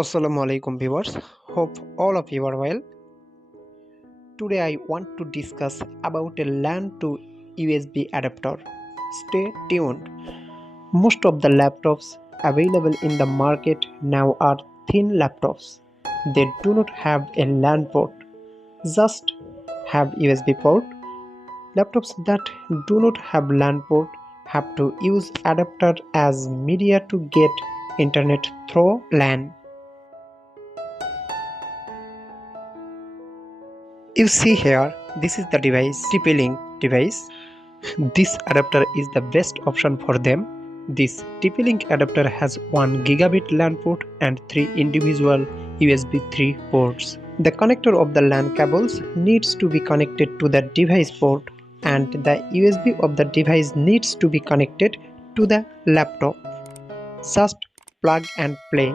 Assalamu alaikum viewers, hope all of you are well. Today I want to discuss about a LAN to USB adapter. Stay tuned. Most of the laptops available in the market now are thin laptops. They do not have a LAN port, just have USB port. Laptops that do not have LAN port have to use adapter as media to get internet through LAN. You see here, this is the device, TP-Link device. This adapter is the best option for them. This TP-Link adapter has 1 gigabit LAN port and 3 individual USB 3 ports. The connector of the LAN cables needs to be connected to the device port and the USB of the device needs to be connected to the laptop. Just plug and play.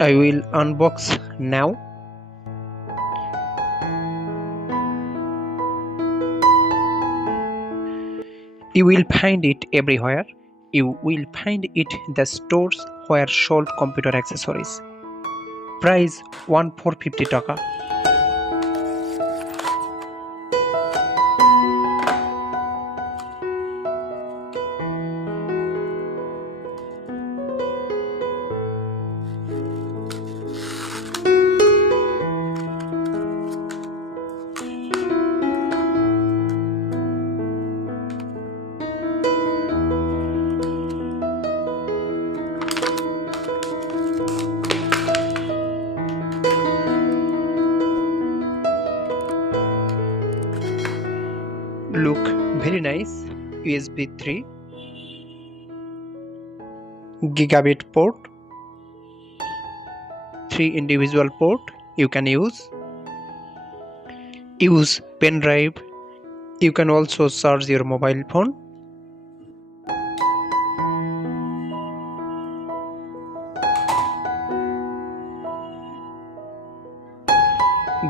I will unbox now. You will find it everywhere. You will find it in the stores where sold computer accessories. Price 1450 taka. Look very nice. USB 3 Gigabit port, 3 individual port you can use pen drive. You can also charge your mobile phone.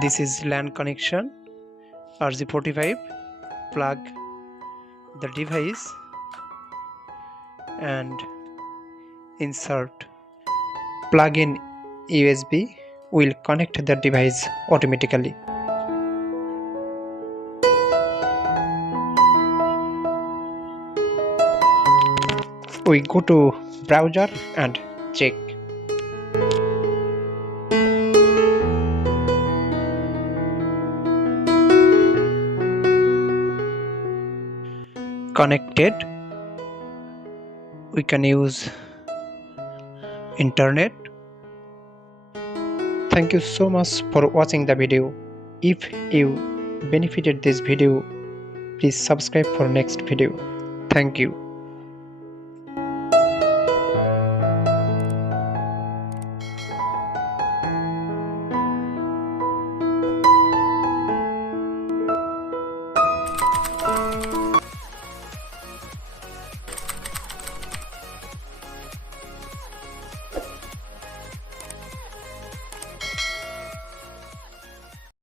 This is LAN connection. RJ45. Plug the device and insert. Plug in USB will connect the device automatically. We go to browser and check. Connected. We can use internet. Thank you so much for watching the video. If you benefited this video, please subscribe for next video. Thank you.